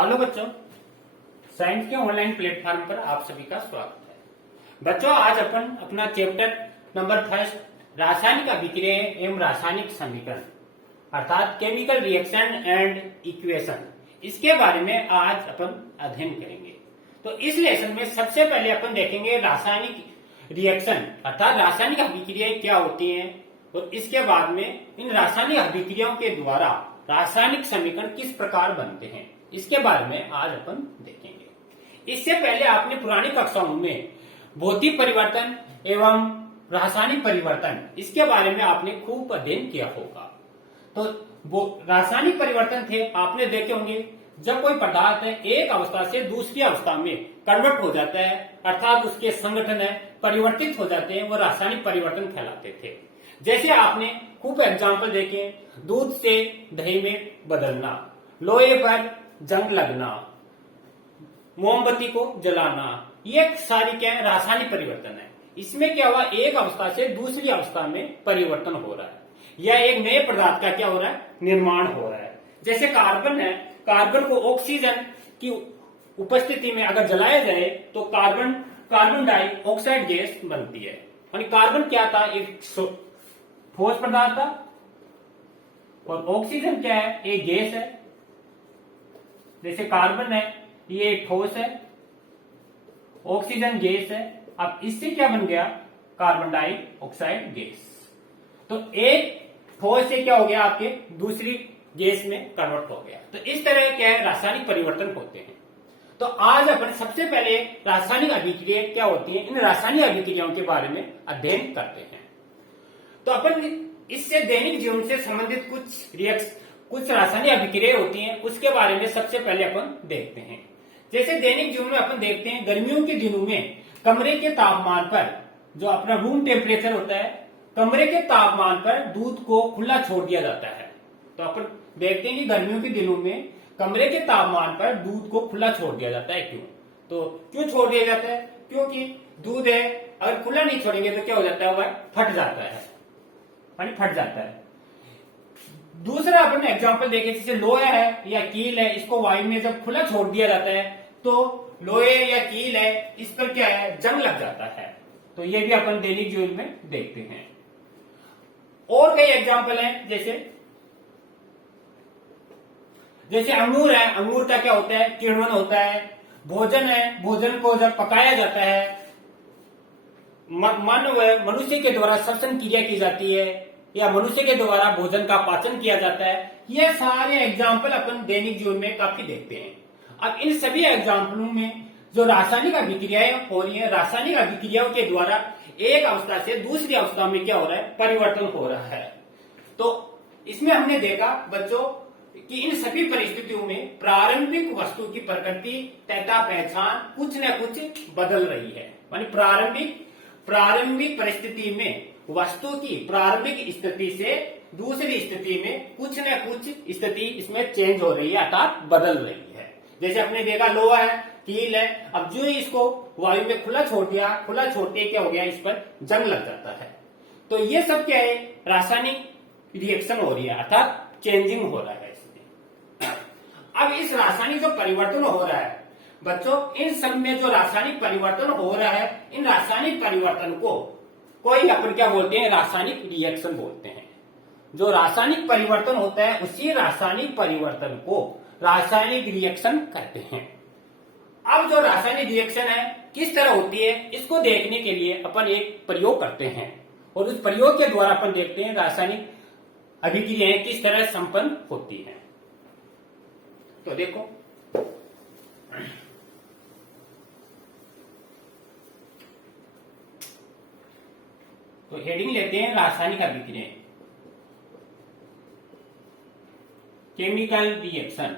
Hello बच्चों, science के online platform पर आप सभी का स्वागत है। बच्चों, आज अपन अपना चैप्टर नंबर फर्स्ट रासायनिक अभिक्रिया एवं रासायनिक समीकरण अर्थात केमिकल रिएक्शन एंड इक्वेशन, इसके बारे में आज अपन अध्ययन करेंगे। तो इस लेसन में सबसे पहले अपन देखेंगे रासायनिक रिएक्शन अर्थात रासायनिक अभिक्रियाएं क्या होती हैं, और इसके बाद में इन रासायनिक अभिक्रियाओं के द्वारा रासायनिक समीकरण किस प्रकार बनते हैं, इसके बारे में आज अपन देखेंगे। इससे पहले आपने पुरानी कक्षाओं में भौतिक परिवर्तन एवं रासायनिक परिवर्तन इसके बारे में आपने खूब अध्ययन किया होगा। तो वो रासायनिक परिवर्तन थे, आपने देखे होंगे जब कोई पदार्थ है एक अवस्था से दूसरी अवस्था में कन्वर्ट हो जाता है अर्थात उसके संगठन है परिवर्तित हो जाते हैं, वो रासायनिक परिवर्तन कहलाते थे। जैसे आपने खूब एग्जाम्पल देखे, दूध से दही में बदलना, लोहे पर जंग लगना, मोमबत्ती को जलाना, ये सारी क्या है रासायनिक परिवर्तन है। इसमें क्या हुआ, एक अवस्था से दूसरी अवस्था में परिवर्तन हो रहा है या एक नए पदार्थ का क्या हो रहा है निर्माण हो रहा है। जैसे कार्बन है, कार्बन को ऑक्सीजन की उपस्थिति में अगर जलाया जाए तो कार्बन डाइऑक्साइड गैस बनती है। यानी कार्बन क्या था, एक ठोस पदार्थ था और ऑक्सीजन क्या है, एक गैस है। जैसे कार्बन है ये एक ठोस है, ऑक्सीजन गैस है। अब इससे क्या बन गया, कार्बन डाइऑक्साइड गैस। तो एक ठोस से क्या हो गया, आपके दूसरी गैस में कन्वर्ट हो गया। तो इस तरह क्या है रासायनिक परिवर्तन होते हैं। तो आज अपन सबसे पहले रासायनिक अभिक्रिया क्या होती है, इन रासायनिक अभिक्रियाओं के बारे में अध्ययन करते हैं। तो अपन इससे दैनिक जीवन से संबंधित कुछ रासायनिक अभिक्रिया होती हैं, उसके बारे में सबसे पहले अपन देखते हैं। जैसे दैनिक जीवन में अपन देखते हैं गर्मियों के दिनों में कमरे के तापमान पर, जो अपना रूम टेम्परेचर होता है, कमरे के तापमान पर दूध को खुला छोड़ दिया जाता है। तो अपन देखते हैं कि गर्मियों के दिनों में कमरे के तापमान पर दूध को खुला छोड़ दिया जाता है। क्यों? तो क्यों छोड़ दिया जाता है, क्योंकि दूध है अगर खुला नहीं छोड़ेंगे तो क्या हो जाता है, वह फट जाता है, यानी फट जाता है। दूसरा अपन एग्जांपल देखें, जैसे लोहा है या कील है, इसको वायु में जब खुला छोड़ दिया जाता है तो लोहे या कील है इस पर क्या है, जंग लग जाता है। तो ये भी अपन दैनिक जीवन में देखते हैं। और कई एग्जांपल हैं, जैसे अंगूर है, अंगूर का क्या होता है, किण्वन होता है। भोजन है, भोजन को जब पकाया जाता है, मनुष्य के द्वारा श्वसन क्रिया की जाती है या मनुष्य के द्वारा भोजन का पाचन किया जाता है। ये सारे एग्जाम्पल अपन दैनिक जीवन में काफी देखते हैं। अब इन सभी एग्जाम्पलों में जो रासायनिक अभिक्रियाएं हो रही है, रासायनिक अभिक्रियाओं के द्वारा एक अवस्था से दूसरी अवस्था में क्या हो रहा है, परिवर्तन हो रहा है। तो इसमें हमने देखा बच्चों कि इन सभी परिस्थितियों में प्रारंभिक वस्तु की प्रकृति तथा पहचान कुछ न कुछ बदल रही है। यानी प्रारंभिक परिस्थिति में वस्तु की प्रारंभिक स्थिति से दूसरी स्थिति में कुछ न कुछ स्थिति इसमें चेंज हो रही है अर्थात बदल रही है। जैसे आपने देखा लोहा है, कील है, अब जो इसको वायु में खुला छोड़ दिया, खुला छोड़ते क्या हो गया, इस पर जंग लग जाता है। तो ये सब क्या है, रासायनिक रिएक्शन हो रही है अर्थात चेंजिंग हो रहा है इसमें। अब इस रासायनिक जो परिवर्तन हो रहा है बच्चों, इन सब में जो रासायनिक परिवर्तन हो रहा है, इन रासायनिक परिवर्तन को कोई अपन क्या बोलते हैं, रासायनिक रिएक्शन बोलते हैं। जो रासायनिक परिवर्तन होता है उसी रासायनिक परिवर्तन को रासायनिक रिएक्शन कहते हैं। अब जो रासायनिक रिएक्शन है किस तरह होती है, इसको देखने के लिए अपन एक प्रयोग करते हैं और उस प्रयोग के द्वारा अपन देखते हैं रासायनिक अभिक्रियाएं किस तरह संपन्न होती हैं। तो देखो, तो हेडिंग लेते हैं रासायनिक अभिक्रियाएं, केमिकल रिएक्शन।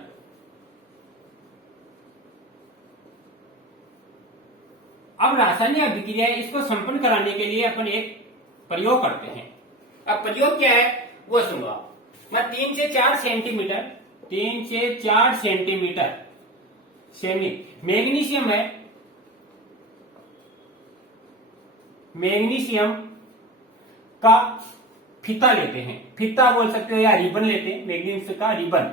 अब रासायनिक अभिक्रियाएं इसको संपन्न कराने के लिए अपन एक प्रयोग करते हैं। अब प्रयोग क्या है वो सुनवा। मैं 3 से 4 सेंटीमीटर मैग्नीशियम है, मैग्नीशियम का फीता लेते हैं, फीता बोल सकते हो या रिबन लेते हैं, मैग्नीशियम का रिबन।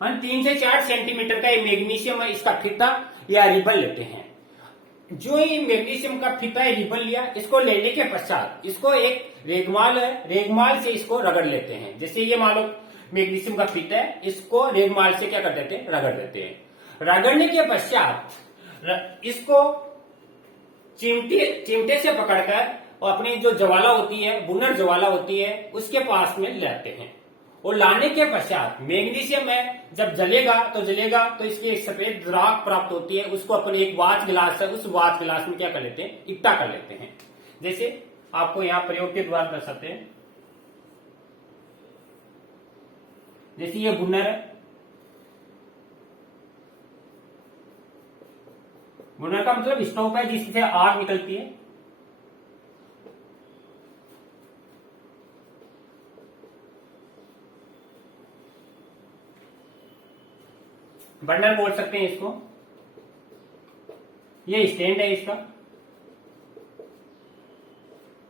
हम 3 से 4 सेंटीमीटर का ये मैग्नीशियम है इसका फीता या रिबन लेते हैं। जो ये मैग्नीशियम का फीता या रिबन लिया, इसको लेने के पश्चात इसको एक रेगमाल है, रेगमाल से इसको रगड़ लेते हैं। जैसे ये मान लो मैग्नीशियम का फीता है, इसको रेगमाल से क्या कर देते हैं, रगड़ देते हैं। रगड़ने के पश्चात इसको चिमटे से पकड़कर और अपनी जो ज्वाला होती है, बुनर ज्वाला होती है, उसके पास में लाते हैं। और लाने के पश्चात मैग्नीशियम है जब जलेगा तो इसकी एक सफेद राख प्राप्त होती है। उसको अपन एक वाच गिलास है, उस वाच गिलास में क्या कर लेते हैं, इकट्ठा कर लेते हैं। जैसे आपको यहाँ प्रयोग के द्वारा दर्शाते हैं। जैसे ये बुनर है, बुनर का मतलब स्टोव है जिससे आग निकलती है। बर्नर बोल सकते हैं इसको। ये स्टैंड है इसका,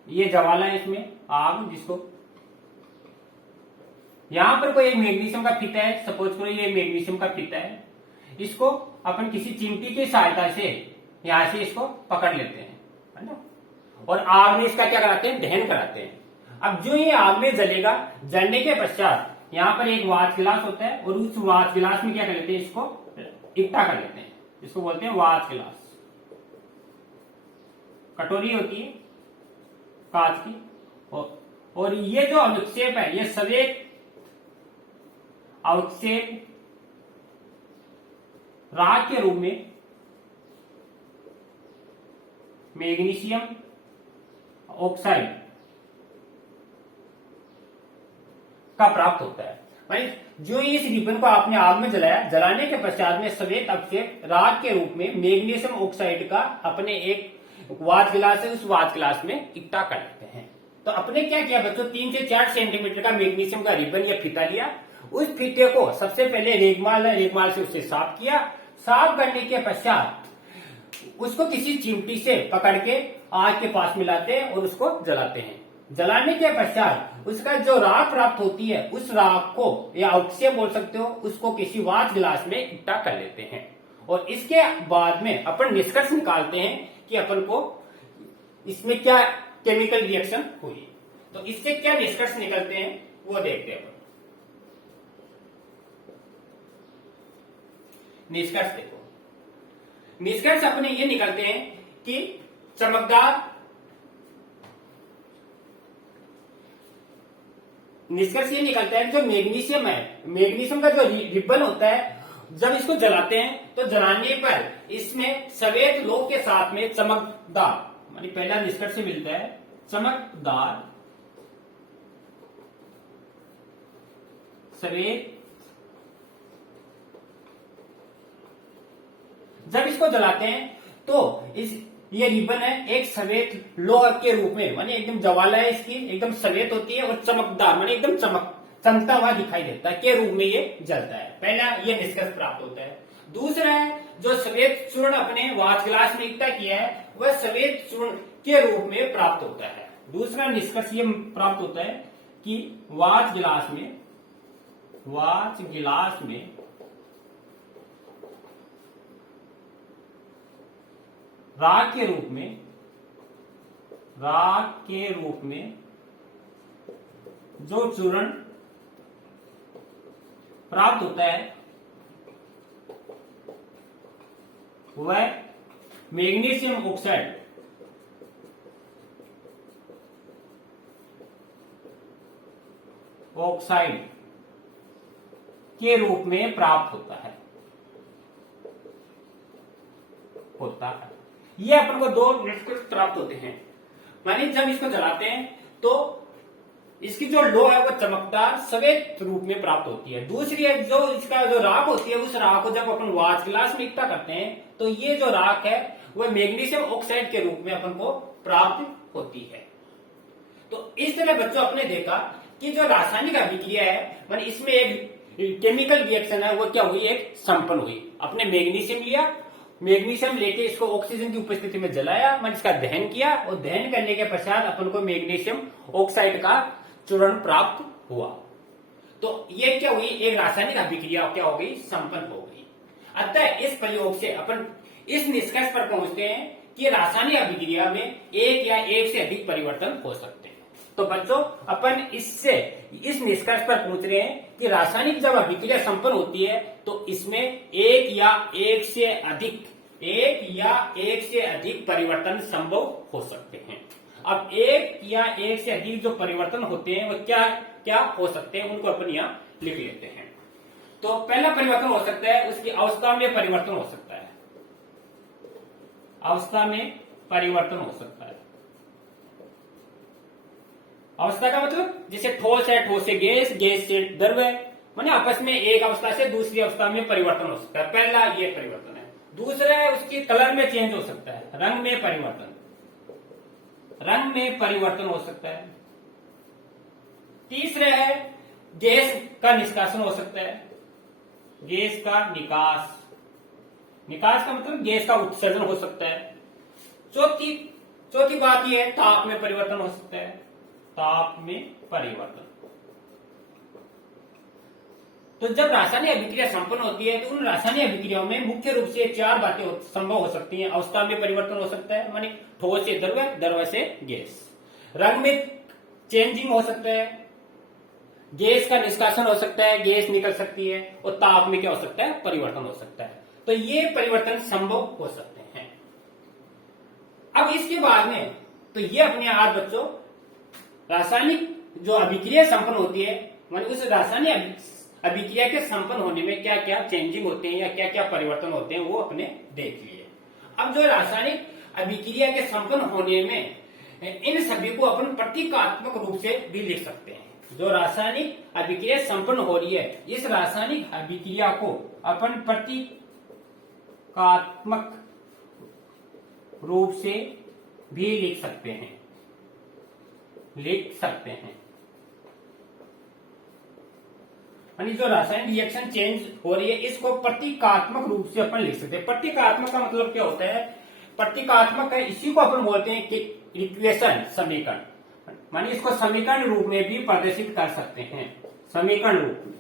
ये ज्वाला है, इसमें आग जिसको, यहां पर कोई एक मैग्नीशियम का फीता है, सपोज करो ये मैग्नीशियम का फीता है, इसको अपन किसी चिमटी की सहायता से यहां से इसको पकड़ लेते हैं, है ना। और आग में इसका क्या कराते हैं, दहन कराते हैं। अब जो ये आग में जलेगा, जलने के पश्चात यहाँ पर एक वाच गिलास होता है और उस वाच गिलास में क्या कर लेते हैं, इसको इकट्ठा कर लेते हैं। इसको बोलते हैं वाच गिलास। कटोरी होती है कांच की, और ये जो अवक्षेप है, ये सफेद अवक्षेप राख के रूप में मैग्नीशियम ऑक्साइड का प्राप्त होता है। भाई जो इस रिबन को आपने आग में जलाया, जलाने के पश्चात में सफेद अवक्षेप राख के रूप में मैग्नीशियम ऑक्साइड का अपने एक वाच गिलास है, उस वाच गिलास में इकट्ठा कर लेते हैं। तो अपने क्या किया बच्चों, 3 से 4 सेंटीमीटर का मैग्नीशियम का रिबन या फीता लिया। उस फीते को सबसे पहले रेगमाल से उसे साफ किया। साफ करने के पश्चात उसको किसी चिमटी से पकड़ के आग के पास मिलाते हैं और उसको जलाते हैं। जलाने के पश्चात उसका जो राख प्राप्त होती है, उस राख को या अवक्षेप बोल सकते हो, उसको किसी वाच गिलास में इकट्ठा कर लेते हैं। और इसके बाद में अपन निष्कर्ष निकालते हैं कि अपन को इसमें क्या केमिकल रिएक्शन हुई। तो इससे क्या निष्कर्ष निकलते हैं वो देखते हैं अपन। निष्कर्ष देखो, निष्कर्ष अपने ये निकलते हैं कि चमकदार, निष्कर्ष ये निकलता है जो मैग्नीशियम है, मैग्नीशियम का जो रिबन होता है, जब इसको जलाते हैं तो जलाने पर इसमें सफेद लोह के साथ में चमकदार, मानी पहला निष्कर्ष से मिलता है चमकदार सफेद, जब इसको जलाते हैं तो ये रिबन है एक सफेद लोह के रूप में, मानी एकदम ज्वाला है इसकी, एकदम सफेद होती है और चमकदार, मानी एकदम चमकता हुआ दिखाई देता है के रूप में ये जलता है। पहला ये निष्कर्ष प्राप्त होता है। दूसरा है जो सफेद चूर्ण अपने वाच गिलास में इकट्ठा किया है, वह सफेद चूर्ण के रूप में प्राप्त होता है। दूसरा निष्कर्ष ये प्राप्त होता है कि वाच गिलास में राख के रूप में जो चूर्ण प्राप्त होता है वह मैग्नीशियम ऑक्साइड के रूप में प्राप्त होता है। ये अपन को दो निष्कर्ष प्राप्त होते हैं। मानी जब इसको जलाते हैं तो इसकी जो लोह है वो चमकदार सफेद रूप में प्राप्त होती है। दूसरी है जो इसका जो राख होती है, उस राख को जब अपन वाच गिलास में इकट्ठा करते हैं तो ये जो राख है वह मैग्नीशियम ऑक्साइड के रूप में अपन को प्राप्त होती है। तो इस तरह बच्चों अपने देखा कि जो रासायनिक अभिक्रिया है, मानी इसमें एक केमिकल रिएक्शन है, वो क्या हुई, एक संपन्न हुई। अपने मैग्नीशियम लिया, मैग्नीशियम लेके इसको ऑक्सीजन की उपस्थिति में जलाया, मैंने इसका दहन किया और दहन करने के पश्चात अपन को मैग्नीशियम ऑक्साइड का चूर्ण प्राप्त हुआ। तो ये क्या हुई, एक रासायनिक अभिक्रिया क्या हो गई, संपन्न हो गई। अतः इस प्रयोग से अपन इस निष्कर्ष पर पहुंचते हैं कि रासायनिक अभिक्रिया में एक या एक से अधिक परिवर्तन हो सकते हैं। तो बच्चों अपन इससे इस निष्कर्ष पर पहुंच रहे हैं कि रासायनिक जब अभिक्रिया संपन्न होती है तो इसमें एक या एक से अधिक परिवर्तन संभव हो सकते हैं। अब एक या एक से अधिक जो परिवर्तन होते हैं वो क्या क्या हो सकते हैं, उनको अपन यहाँ लिख लेते हैं। तो पहला परिवर्तन हो सकता है उसकी अवस्था में परिवर्तन हो सकता है, अवस्था में परिवर्तन हो सकता है। अवस्था का मतलब जैसे ठोस है, ठोस से गैस, गैस से द्रव है, माने आपस में एक अवस्था से दूसरी अवस्था में परिवर्तन हो सकता है। पहला ये परिवर्तन है। दूसरा है उसकी कलर में चेंज हो सकता है, रंग में परिवर्तन, रंग में परिवर्तन हो सकता है। तीसरा है गैस का निष्कासन हो सकता है, गैस का निकास, निकास का मतलब गैस का उत्सर्जन हो सकता है। चौथी बात यह है ताप में परिवर्तन हो सकता है, ताप में परिवर्तन। तो जब रासायनिक अभिक्रिया संपन्न होती है तो उन रासायनिक अभिक्रियाओं में मुख्य रूप से चार बातें संभव हो सकती हैं। अवस्था में परिवर्तन हो सकता है, माने ठोस से द्रव, द्रव से गैस। रंग में चेंजिंग हो सकता है, गैस का निष्कासन हो सकता है, गैस निकल सकती है। और ताप में क्या हो सकता है, परिवर्तन हो सकता है। तो ये परिवर्तन संभव हो सकते हैं। अब इसके बाद में तो ये अपने आप बच्चों रासायनिक जो अभिक्रिया संपन्न होती है, माने उस रासायनिक अभिक्रिया के संपन्न होने में क्या क्या चेंजिंग होते हैं या क्या क्या परिवर्तन होते हैं वो अपने देख लिए। अब जो रासायनिक अभिक्रिया के संपन्न होने में इन सभी को अपन प्रतीकात्मक रूप से भी लिख सकते हैं। जो रासायनिक अभिक्रिया संपन्न हो रही है, इस रासायनिक अभिक्रिया को अपन प्रतीकात्मक रूप से भी लिख सकते हैं, लिख सकते हैं। यानी जो रासायनिक रिएक्शन चेंज हो रही है इसको प्रतीकात्मक रूप से अपन लिख सकते हैं। प्रतीकात्मक का मतलब क्या होता है, प्रतीकात्मक है इसी को अपन बोलते हैं कि इक्वेशन, समीकरण, मानी इसको समीकरण रूप में भी प्रदर्शित कर सकते हैं, समीकरण रूप में।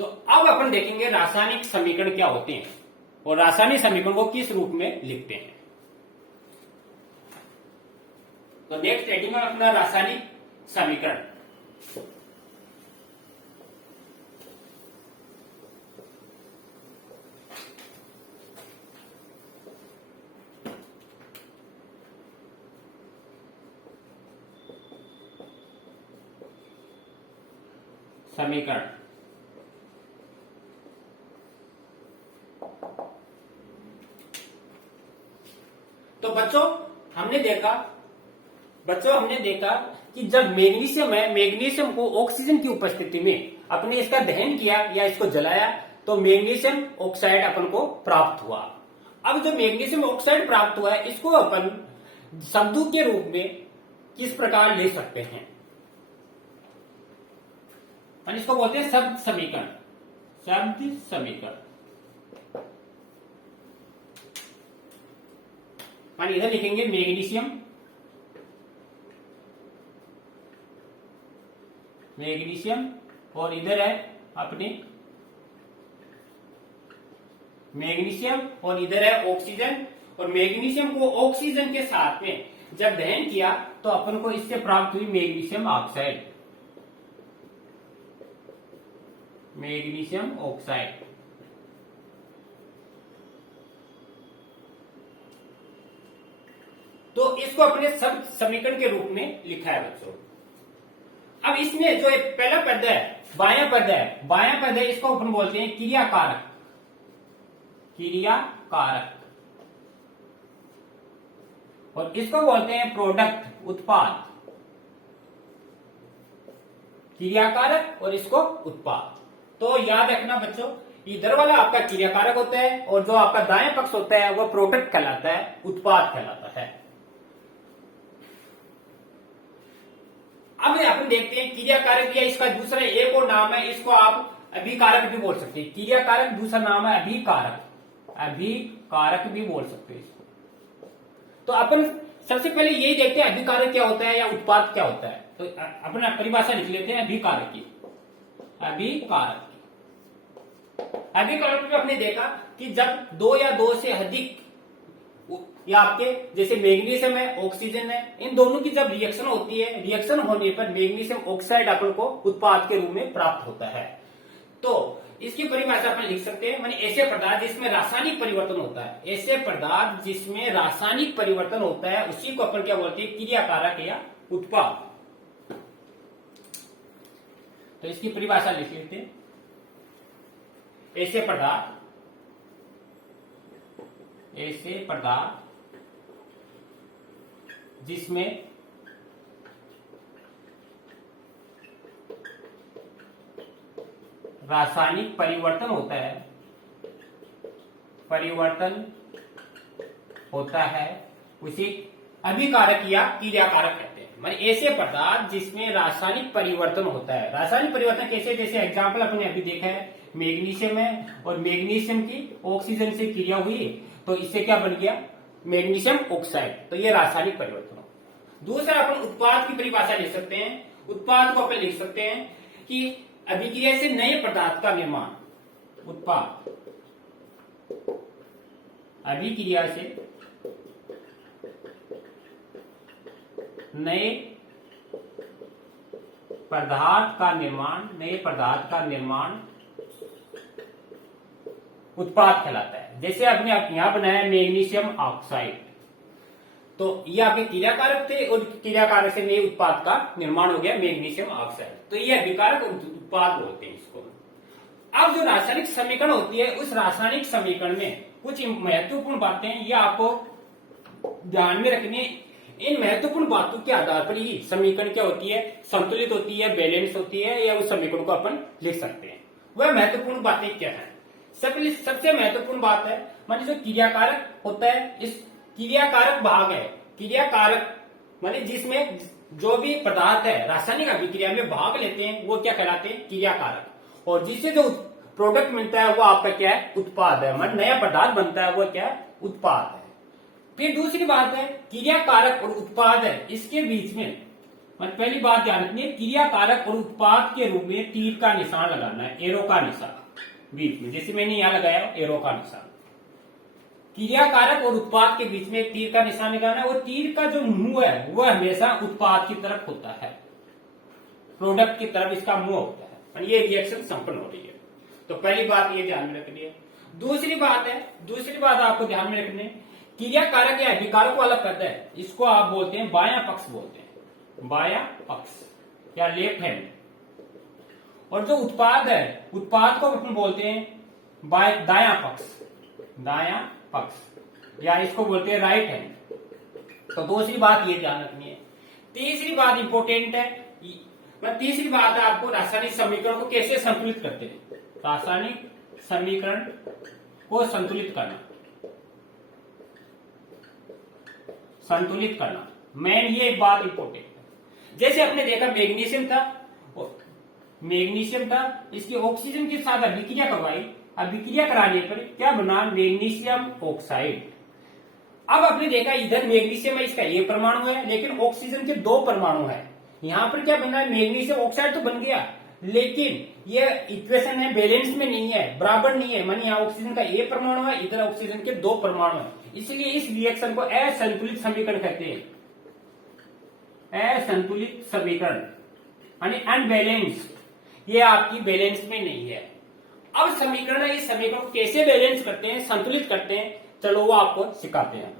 तो अब अपन देखेंगे रासायनिक समीकरण क्या होते हैं और रासायनिक समीकरण को किस रूप में लिखते हैं। तो नेक्स्ट हेडिंग में अपना रासायनिक समीकरण। समीकरण तो बच्चों हमने देखा कि जब मैग्नीशियम है, मैग्नीशियम को ऑक्सीजन की उपस्थिति में अपने इसका दहन किया या इसको जलाया तो मैग्नीशियम ऑक्साइड अपन को प्राप्त हुआ। अब जो मैग्नीशियम ऑक्साइड प्राप्त हुआ है इसको अपन शब्दों के रूप में किस प्रकार ले सकते हैं, इसको बोलते हैं शब्द समीकरण, शब्द समीकरण। मान इधर लिखेंगे मैग्नीशियम, मैग्नीशियम और इधर है अपने मैग्नीशियम और इधर है ऑक्सीजन। और मैग्नीशियम को ऑक्सीजन के साथ में जब दहन किया तो अपन को इससे प्राप्त हुई मैग्नीशियम ऑक्साइड, मैग्नीशियम ऑक्साइड। तो इसको अपने शब्द समीकरण के रूप में लिखा है बच्चों। अब इसमें जो पहला पद है, बायां पद है, बायां पद है इसको अपन बोलते हैं क्रियाकारक, क्रियाकारक। और इसको बोलते हैं प्रोडक्ट, उत्पाद, क्रियाकारक और इसको उत्पाद। तो याद रखना बच्चों, इधर वाला आपका क्रियाकारक होता है और जो आपका दाएं पक्ष होता है वो प्रोडक्ट कहलाता है, उत्पाद कहलाता है। अब अपन देखते हैं क्रियाकारक या इसका दूसरा एक और नाम है, इसको आप अभिकारक भी बोल सकते हैं। क्रियाकारक दूसरा नाम है अभिकारक, अभिकारक भी बोल सकते हैं इसको। तो अपन सबसे पहले यही देखते हैं अभिकारक क्या होता है या उत्पाद क्या होता है। तो अपना परिभाषा लिख लेते हैं अभिकारक की। अभिकारक। अभिकारक में आपने देखा कि जब दो या दो से अधिक या आपके जैसे मैग्नीशियम है, ऑक्सीजन है, इन दोनों की जब रिएक्शन होती है, रिएक्शन होने पर मैग्नीशियम ऑक्साइड अपन को उत्पाद के रूप में प्राप्त होता है। तो इसकी परिभाषा अपन लिख सकते हैं, माने ऐसे पदार्थ जिसमें रासायनिक परिवर्तन होता है, ऐसे पदार्थ जिसमें रासायनिक परिवर्तन होता है उसी को अपन क्या बोलते हैं, क्रियाकारक या उत्पाद। तो इसकी परिभाषा लिख लेते हैं, ऐसे पदार्थ जिसमें रासायनिक परिवर्तन होता है उसे अभिकारक या क्रियाकारक कहते हैं। माने ऐसे पदार्थ जिसमें रासायनिक परिवर्तन होता है। रासायनिक परिवर्तन कैसे, जैसे एग्जांपल अपने अभी देखा है, मैग्नीशियम है और मैग्नीशियम की ऑक्सीजन से क्रिया हुई तो इससे क्या बन गया, मैग्नीशियम ऑक्साइड। तो ये रासायनिक परिवर्तन हो। दूसरा अपन उत्पाद की परिभाषा लिख सकते हैं। उत्पाद को अपन लिख सकते हैं कि अभिक्रिया से नए पदार्थ का निर्माण। उत्पाद अभिक्रिया से नए पदार्थ का निर्माण उत्पाद कहलाता है। जैसे आपने यहां बनाया मैग्नीशियम ऑक्साइड, तो ये आपके क्रियाकारक थे और क्रियाकारक से नए उत्पाद का निर्माण हो गया मैग्नीशियम ऑक्साइड। तो ये अभिकारक उत्पाद बोलते हैं इसको। अब जो रासायनिक समीकरण होती है, उस रासायनिक समीकरण में कुछ महत्वपूर्ण बातें ये आपको ध्यान में रखनी है। इन महत्वपूर्ण बातों के आधार पर ही समीकरण क्या होती है, संतुलित होती है, बैलेंस होती है, या उस समीकरण को अपन लिख सकते हैं। वह महत्वपूर्ण बातें क्या है? सबसे महत्वपूर्ण बात है, माने जो क्रियाकारक होता है, इस क्रियाकारक भाग है। क्रियाकारक माने जिसमें जो भी पदार्थ है रासायनिक अभिक्रिया में भाग लेते हैं वो क्या कहलाते हैं, क्रियाकारक। और जिससे जो प्रोडक्ट मिलता है वो आपका क्या है, उत्पाद है। माने नया पदार्थ बनता है वो क्या है, उत्पाद है। फिर दूसरी बात है, क्रियाकारक और उत्पाद है, इसके बीच में पहली बात ध्यान रखनी है, क्रियाकारक और उत्पाद के रूप में तीर का निशान लगाना है, एरो का निशान बीच में, जैसे मैंने यहां लगाया एरो का निशान। क्रियाकारक और उत्पाद के बीच में तीर का निशान लगाना है, और तीर का जो मुंह है वह हमेशा उत्पाद की तरफ होता है, प्रोडक्ट की तरफ इसका मुंह होता है। ये रिएक्शन संपन्न हो रही है। तो पहली बात ये ध्यान में रखनी है। दूसरी बात आपको ध्यान में रखनी है, क्रियाकारक या अभिकारक वाला पद है, इसको आप बोलते हैं बायां पक्ष बोलते हैं, बायां पक्ष या लेफ्ट हैंड। और जो उत्पाद है, उत्पाद को अपन बोलते हैं दायां पक्ष या इसको बोलते हैं राइट हैंड। तो दूसरी बात ये ध्यान रखनी है। तीसरी बात इंपॉर्टेंट है, तीसरी बात है आपको रासायनिक समीकरण को कैसे संतुलित करते हैं, रासायनिक समीकरण को संतुलित करना मेन, ये बात इंपॉर्टेंट है। जैसे आपने देखा मैग्नीशियम था, इसकी ऑक्सीजन के साथ अभिक्रिया करवाई, अभिक्रिया कराने पर क्या बना, मैग्नीशियम ऑक्साइड। अब आपने देखा इधर मैग्नीशियम है, इसका ये परमाणु है, लेकिन ऑक्सीजन के दो परमाणु है। यहां पर क्या बना, मैग्नीशियम ऑक्साइड तो बन गया, लेकिन ये इक्वेशन है बैलेंस में नहीं है, बराबर नहीं है। मानी यहाँ ऑक्सीजन का ए परमाणु है, इधर ऑक्सीजन के दो परमाणु है, इसलिए इस रिएक्शन को असंतुलित समीकरण कहते हैं। असंतुलित समीकरण यानी अनबैलेंस्ड, ये आपकी बैलेंस में नहीं है। अब समीकरण है, इस समीकरण को कैसे बैलेंस करते हैं, संतुलित करते हैं, चलो वो आपको सिखाते हैं।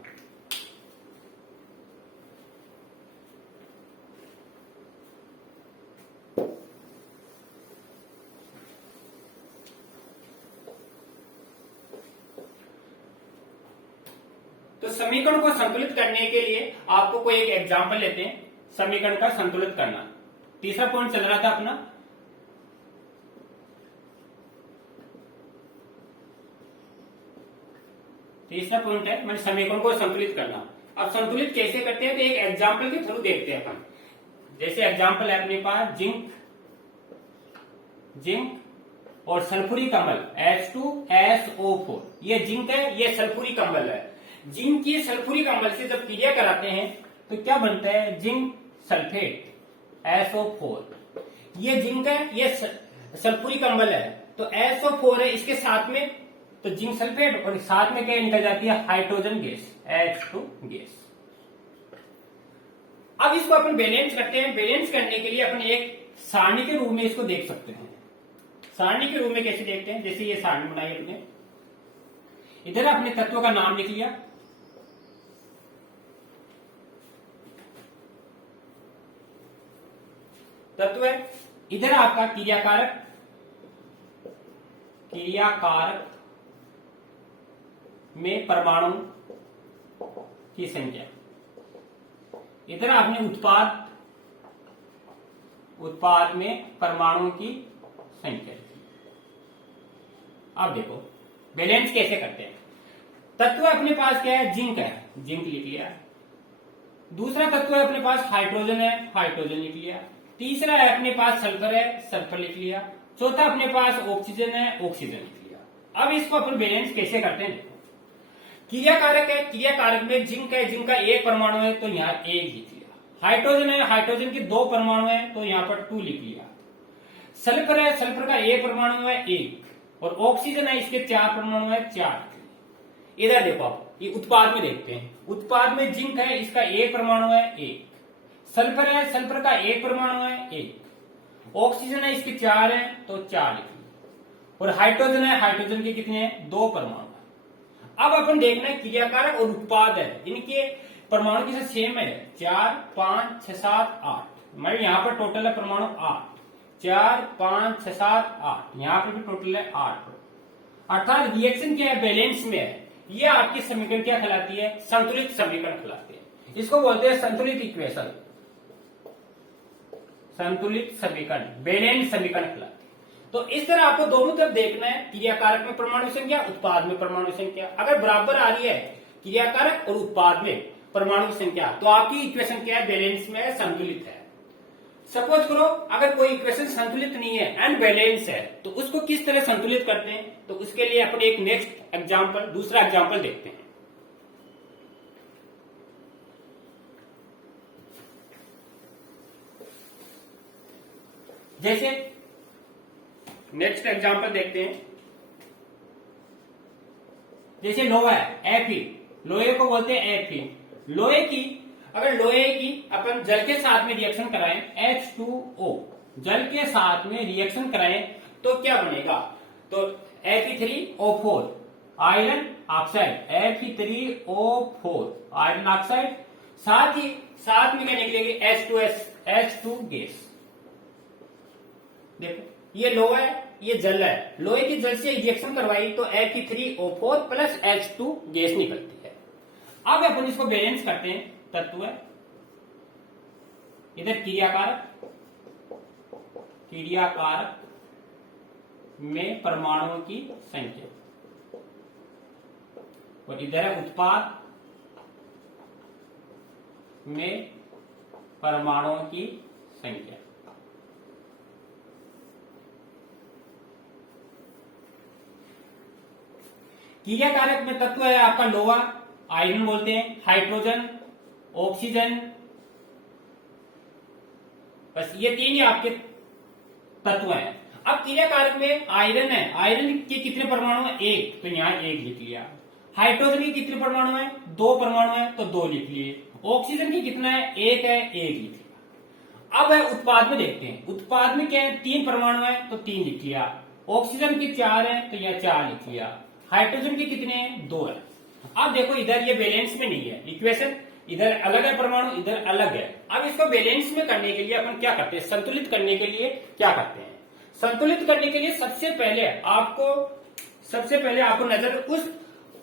तो समीकरण को संतुलित करने के लिए आपको कोई एक एग्जांपल लेते हैं, समीकरण का संतुलित करना। तीसरा पॉइंट चल रहा था अपना, तीसरा पॉइंट है मैंने समीकरण को संतुलित करना। अब संतुलित कैसे करते हैं, तो एक एग्जांपल के थ्रू देखते हैं अपन। जैसे एग्जांपल है अपने पास जिंक और सल्फ्यूरिक अम्ल H2SO4, ये जिंक है, ये सल्फ्यूरिक अम्ल है। जिंक की सल्फ्यूरिक अम्ल से जब क्रिया कराते हैं तो क्या बनता है, जिंक सल्फेट SO4। ये जिंक है, ये सल्फ्यूरिक अम्ल है, तो SO4 है इसके साथ में, तो जिंक सल्फेट, और साथ में क्या निकल जाती है हाइड्रोजन गैस H2 गैस। अब इसको अपन बैलेंस करते हैं। बैलेंस करने के लिए अपन एक सारणी के रूप में इसको देख सकते हैं। सारणी के रूप में कैसे देखते हैं, जैसे ये सारणी बनाई अपने, इधर अपने तत्व का नाम लिख लिया, तत्व है, इधर आपका क्रियाकारक, क्रियाकारक में परमाणु की संख्या, इधर आपने उत्पाद, उत्पाद में परमाणुओं की संख्या। अब देखो बैलेंस कैसे करते हैं। तत्व अपने पास क्या है, जिंक है, जिंक लिख लिया। दूसरा तत्व है अपने पास हाइड्रोजन है, हाइड्रोजन लिख लिया। तीसरा है अपने पास सल्फर है, सल्फर लिख लिया। चौथा अपने पास ऑक्सीजन है, ऑक्सीजन लिख लिया। अब इसको अपन बैलेंस कैसे करते हैं, क्रियाकारक है, क्रियाकारक में जिंक है, जिंक का एक परमाणु है तो यहाँ एक लिख लिया। हाइड्रोजन है, हाइड्रोजन के दो परमाणु है तो यहाँ पर 2 लिख लिया। सल्फर है, सल्फर का एक परमाणु है 1, और ऑक्सीजन है इसके 4 परमाणु है 4। इधर देखो आप, ये उत्पाद में देखते हैं। उत्पाद में जिंक है, इसका एक परमाणु है 1। सल्फर है, सल्फर का एक परमाणु है 1। ऑक्सीजन है, इसके 4 है तो 4 लिख लिया। और हाइड्रोजन है, हाइड्रोजन के कितने हैं, 2 परमाणु। अब अपन देखना है क्रियाकारक और उत्पाद है, इनके परमाणु की सेम है, 4 5 6 7 8। मतलब यहाँ पर टोटल है परमाणु 8, 4 5 6 7 8, यहाँ पर भी टोटल है 8। अर्थात रिएक्शन क्या है, बैलेंस में है। ये आपकी समीकरण क्या कहलाती है, संतुलित समीकरण कहलाती है। इसको बोलते हैं संतुलित इक्वेशन, संतुलित समीकरण, बैलेंस समीकरण कहलाती है। तो इस तरह आपको दोनों तरफ देखना है, क्रियाकारक में परमाणु संख्या, उत्पाद में परमाणु संख्या। अगर बराबर आ रही है क्रियाकारक और उत्पाद में परमाणु की संख्या, तो आपकी इक्वेशन क्या है, बैलेंस में है, संतुलित है। सपोज करो अगर कोई इक्वेशन संतुलित नहीं है, अनबैलेंस है, तो उसको किस तरह संतुलित करते हैं, तो उसके लिए अपन एक नेक्स्ट एग्जाम्पल, दूसरा एग्जाम्पल देखते हैं। जैसे नेक्स्ट एग्जाम्पल देखते हैं, जैसे लोहा है Fe, लोहे को बोलते हैं Fe। लोहे की, अगर लोहे की अपन जल के साथ में रिएक्शन कराएं, H2O, जल के साथ में रिएक्शन कराएं तो क्या बनेगा, तो Fe3O4 iron oxide, Fe3O4 iron oxide, साथ में क्या निकलेगी, H2 गैस। देखो ये लोहा है, ये जल है, लोहे की जल से रिएक्शन करवाई तो Fe3O4 प्लस H2 गैस निकलती है। अब अपन इसको बैलेंस करते हैं। तत्व है, इधर क्रियाकारक, क्रियाकारक में परमाणुओं की संख्या, और इधर है उत्पाद में परमाणुओं की संख्या। क्रियाकारक में तत्व है आपका लोहा, आयरन बोलते हैं, हाइड्रोजन, ऑक्सीजन, बस ये 3 ही आपके तत्व हैं। अब क्रियाकारक में आयरन है, आयरन के कितने परमाणु हैं, 1, तो यहां 1 लिख लिया। हाइड्रोजन के कितने परमाणु हैं, 2 परमाणु हैं तो 2 लिख लिए। ऑक्सीजन की कितना है, 1 है, 1 लिख लिया। अब है उत्पाद में देखते हैं, उत्पाद में क्या है, 3 परमाणु है तो 3 लिख लिया। ऑक्सीजन के 4 है तो यह 4 लिख लिया। हाइड्रोजन के कितने हैं, 2 है। अब देखो इधर ये बैलेंस में नहीं है इक्वेशन, इधर अलग है परमाणु, इधर अलग है। अब इसको बैलेंस में करने के लिए अपन क्या करते हैं, संतुलित करने के लिए क्या करते हैं, संतुलित करने के लिए सबसे पहले आपको नजर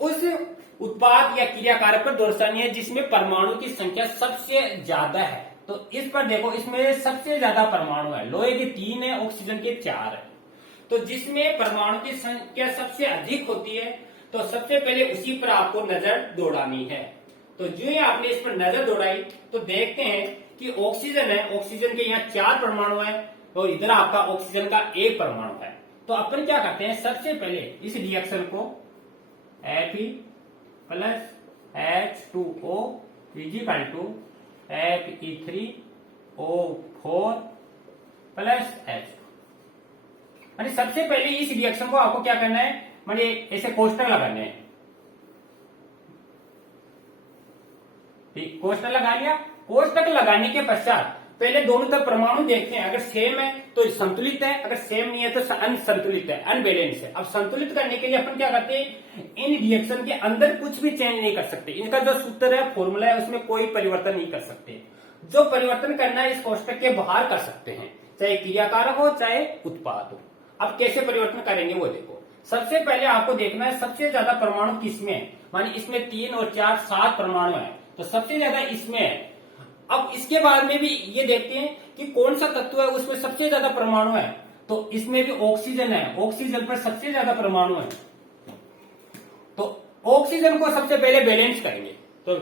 उस उत्पाद या क्रियाकारक पर दर्शानी है जिसमें परमाणु की संख्या सबसे ज्यादा है। तो इस पर देखो, इसमें सबसे ज्यादा परमाणु है, लोहे के 3 है, ऑक्सीजन के 4 है। तो जिसमें परमाणु की संख्या सबसे अधिक होती है तो सबसे पहले उसी पर आपको नजर दौड़ानी है। तो जो ही आपने इस पर नजर दौड़ाई तो देखते हैं कि ऑक्सीजन है, ऑक्सीजन के यहाँ 4 परमाणु है और इधर आपका ऑक्सीजन का 1 परमाणु है। तो अपन क्या करते हैं, सबसे पहले इस रिएक्शन को Fe plus H2O equal to Fe3O4 plus H2, माने सबसे पहले इस रिएक्शन को आपको क्या करना है, माने ऐसे कोष्टक लगाने हैं। ठीक, कोष्टक लगा लिया। कोष्टक लगाने के पश्चात पहले दोनों तरफ परमाणु देखते हैं, अगर सेम है तो संतुलित है, अगर सेम नहीं है तो अनसंतुलित है, अनबैलेंस है। अब संतुलित करने के लिए अपन क्या करते हैं, इन रिएक्शन के अंदर कुछ भी चेंज नहीं कर सकते। इनका जो सूत्र है, फॉर्मूला है, उसमें कोई परिवर्तन नहीं कर सकते। जो परिवर्तन करना है इस कोष्टक के बाहर कर सकते हैं, चाहे क्रियाकारक हो चाहे उत्पाद हो। अब कैसे परिवर्तन करेंगे वो देखो। सबसे पहले आपको देखना है सबसे ज्यादा परमाणु किसमें है, मानी इसमें 3 और 4 7 परमाणु है, तो सबसे ज्यादा इसमें है। अब इसके बाद में भी ये देखते हैं कि कौन सा तत्व है उसमें सबसे ज्यादा परमाणु है, तो इसमें भी ऑक्सीजन है, ऑक्सीजन पर सबसे ज्यादा परमाणु है। तो ऑक्सीजन को सबसे पहले बैलेंस करेंगे। तो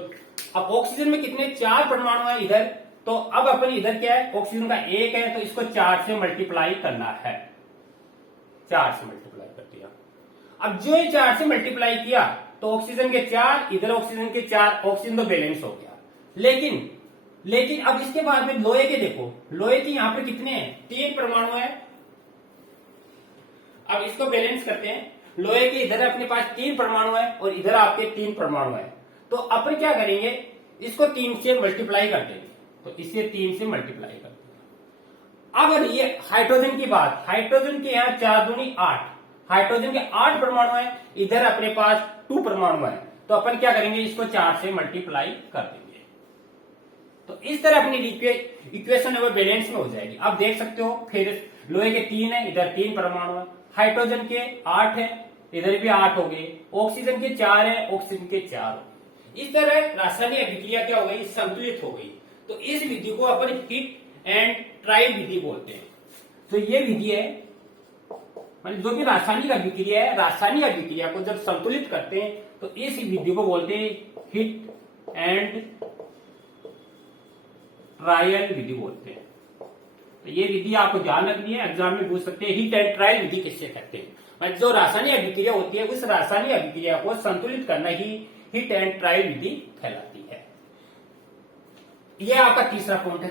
अब ऑक्सीजन में कितने 4 परमाणु है इधर, तो अब अपन इधर क्या है, ऑक्सीजन का 1 है, तो इसको 4 से मल्टीप्लाई करना है, 4 से मल्टीप्लाई कर दिया। अब जो ये 4 से मल्टीप्लाई किया तो ऑक्सीजन के 4, इधर ऑक्सीजन के 4, ऑक्सीजन तो बैलेंस हो गया। लेकिन अब इसके बाद में लोहे के देखो, लोहे के यहां पे कितने हैं, 3 परमाणु है। अब इसको बैलेंस करते हैं। लोहे के इधर अपने पास 3 परमाणु है और इधर आपके 3 परमाणु है, तो अपन क्या करेंगे, इसको 3 से मल्टीप्लाई कर देंगे, तो इसे 3 से मल्टीप्लाई कर देंगे। अब ये हाइड्रोजन की बात, हाइड्रोजन के यहाँ 4 दूनी 8, हाइड्रोजन के 8 परमाणु है, इधर अपने पास 2 परमाणु है, तो अपन क्या करेंगे, इसको 4 से मल्टीप्लाई कर देंगे। तो इस तरह अपनी इक्वेशन वो बैलेंस में हो जाएगी। आप देख सकते हो, फिर लोहे के 3 है, इधर 3 परमाणु है, हाइड्रोजन के 8 है, इधर भी 8 हो गए, ऑक्सीजन के 4 है, ऑक्सीजन के 4 हो गए। इस तरह रासायनिक अभिक्रिया क्या हो गई, संतुलित हो गई। तो इस विधि को अपन हिट एंड ट्रायल विधि बोलते हैं। तो ये विधि है, मतलब जो भी रासायनिक अभिक्रिया है, रासायनिक अभिक्रिया को जब संतुलित करते हैं तो इस विधि को बोलते हैं हिट एंड ट्रायल विधि बोलते हैं। तो ये विधि आपको ध्यान रखनी है, एग्जाम में पूछ सकते हैं हिट एंड ट्रायल विधि किससे करते हैं। मतलब जो रासायनिक अभिक्रिया होती है उस रासायनिक अभिक्रिया को संतुलित करना ही हिट एंड ट्रायल विधि कहलाती है। यह आपका तीसरा पॉइंट है।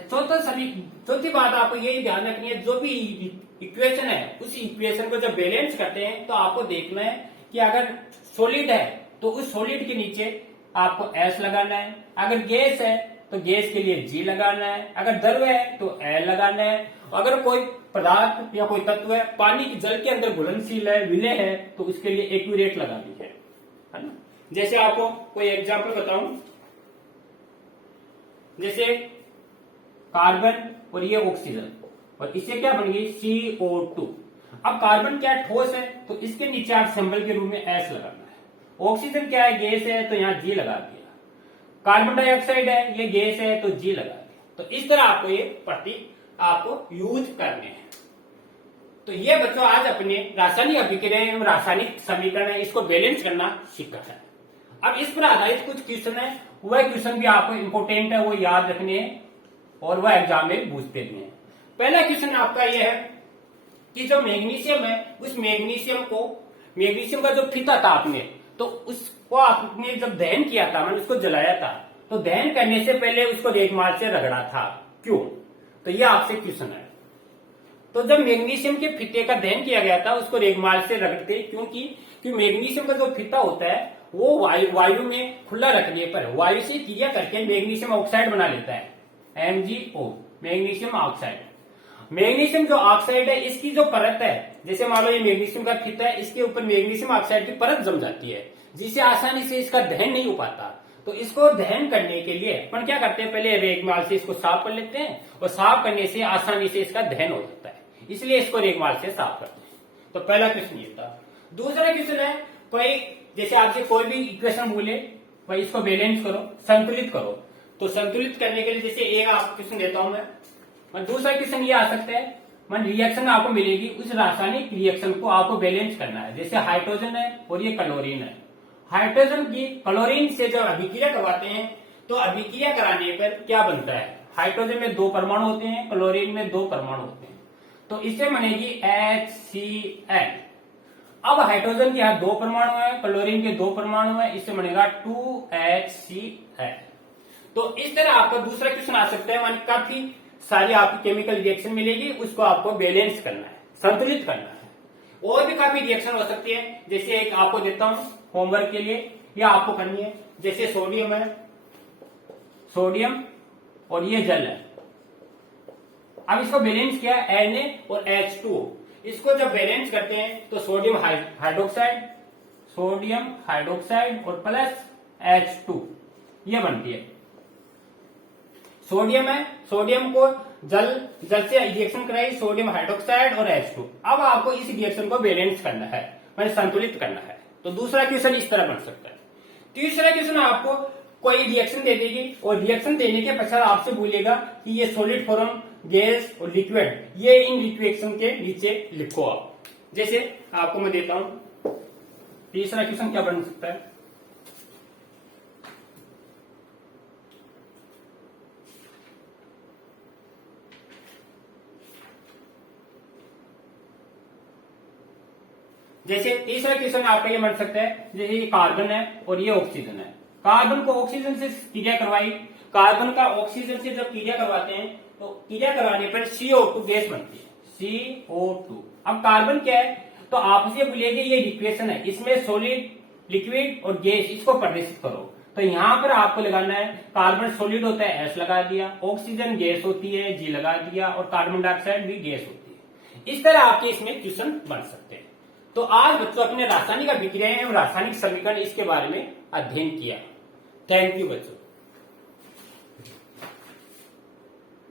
चौथी बात आपको यही ध्यान रखनी है, जो भी इक्वेशन है उस इक्वेशन को जब बैलेंस करते हैं तो आपको देखना है कि अगर सॉलिड है तो उस सॉलिड के नीचे आपको S लगाना है, अगर गैस है तो गैस के लिए G लगाना है, अगर द्रव है तो L लगाना है, अगर कोई पदार्थ या कोई तत्व है पानी की जल के अंदर घुलनशील है, विलय है, तो उसके लिए एक्यूरेट लगानी है ना। जैसे आपको कोई एग्जांपल बताऊं, जैसे कार्बन और ये ऑक्सीजन, और इससे क्या बन गई CO2। अब कार्बन क्या है, ठोस है, तो इसके नीचे आप सिंबल के रूप में S लगाना है। ऑक्सीजन क्या है, गैस है, तो यहाँ G लगा दिया। कार्बन डाइऑक्साइड है, ये गैस है, तो G लगा दिया। तो इस तरह आपको ये प्रतीक आपको यूज करने हैं। तो ये बच्चों आज अपने रासायनिक अभिक्रिया एवं रासायनिक समीकरण है, इसको बैलेंस करना सीखा है। अब इस पर आधारित कुछ क्वेश्चन है, वह क्वेश्चन भी आपको इंपोर्टेंट है, वो याद रखने हैं और वह एग्जाम में पूछते भी हैं। पहला क्वेश्चन आपका यह है कि जो मैग्नीशियम है, उस मैग्नीशियम का जो फीता था आपने, तो उसको आपने जब दहन किया था, मैंने उसको जलाया था, तो दहन करने से पहले उसको रेगमाल से रगड़ा था, क्यों? तो यह आपसे क्वेश्चन है। तो जब मैग्नीशियम के फीते का दहन किया गया था उसको रेगमाल से रगड़ते, क्योंकि मैग्नीशियम का जो फीता होता है वो वायु में खुला रखने पर वायु से क्रिया करके मैग्नीशियम ऑक्साइड बना लेता है, MgO, मैग्नीशियम ऑक्साइड। मैग्नीशियम जो ऑक्साइड है, इसकी जो परत है, जैसे मान लो ये मैग्नीशियम का फीता है, इसके ऊपर मैग्नीशियम ऑक्साइड की परत जम जाती है, जिससे आसानी से इसका दहन नहीं हो पाता। तो इसको दहन करने के लिए अपन क्या करते हैं, पहले रेगमाल से इसको साफ कर लेते हैं, और साफ करने से आसानी से इसका दहन हो जाता है, इसलिए इसको रेगमाल से साफ करते हैं। तो पहला क्वेश्चन ये था। दूसरा क्वेश्चन है, भाई जैसे आपसे कोई भी इक्वेशन बोले, भाई इसको बैलेंस करो, संतुलित करो। तो संतुलित करने के लिए जैसे एक आपको क्वेश्चन देता हूं मैं, दूसरा क्वेश्चन ये आ सकता है, मन रिएक्शन आपको मिलेगी, उस रासायनिक रिएक्शन को आपको बैलेंस करना है। जैसे हाइड्रोजन है और ये क्लोरीन है, हाइड्रोजन की क्लोरीन से जब अभिक्रिया करवाते हैं तो अभिक्रिया कराने पर क्या बनता है, हाइड्रोजन में 2 परमाणु होते हैं, क्लोरीन में 2 परमाणु होते हैं, तो इससे बनेगी HCl। अब हाइड्रोजन के यहाँ 2 परमाणु है, क्लोरीन के 2 परमाणु है, इससे बनेगा 2HCl। तो इस तरह आपका दूसरा क्वेश्चन आ सकता है, मान काफी सारी आपकी केमिकल रिएक्शन मिलेगी, उसको आपको बैलेंस करना है, संतुलित करना है। और भी काफी रिएक्शन हो सकती है, जैसे एक आपको देता हूं होमवर्क के लिए, या आपको करनी है। जैसे सोडियम है, सोडियम और ये जल है। अब इसको बैलेंस किया Na और H2O। इसको जब बैलेंस करते हैं तो सोडियम हाइड्रोक्साइड, सोडियम हाइड्रोक्साइड और प्लस H2 ये बनती है। सोडियम है, सोडियम को जल से रिएक्शन कराई, सोडियम हाइड्रोक्साइड और H2। अब आपको इस रिएक्शन को बैलेंस करना है, मतलब संतुलित करना है। तो दूसरा क्वेश्चन इस तरह बन सकता है। तीसरा क्वेश्चन आपको कोई रिएक्शन दे देगी और रिएक्शन देने के पश्चात आपसे बोलेगा कि ये सॉलिड फॉर्म, गैस और लिक्विड, ये इन रिएक्शन के नीचे लिखो आप। जैसे आपको मैं देता हूं तीसरा क्वेश्चन क्या बन सकता है। जैसे तीसरा क्वेश्चन आपका ये बन सकता है, जैसे ये कार्बन है और ये ऑक्सीजन है। कार्बन को ऑक्सीजन से क्रिया करवाई, कार्बन का ऑक्सीजन से जब क्रिया करवाते हैं तो क्रिया करवाने पर CO2 गैस बनती है, CO2। अब कार्बन क्या है, तो आपसे बोलिए ये इक्वेशन है, इसमें सॉलिड, लिक्विड और गैस इसको प्रदर्शित करो। तो यहां पर आपको लगाना है, कार्बन सॉलिड होता है S लगा दिया, ऑक्सीजन गैस होती है G लगा दिया, और कार्बन डाइऑक्साइड भी गैस होती है। इस तरह आपके इसमें क्वेश्चन बन सकते हैं। तो आज बच्चों अपने रासायनिक अभिक्रियाएं एवं रासायनिक समीकरण इसके बारे में अध्ययन किया। थैंक यू बच्चों।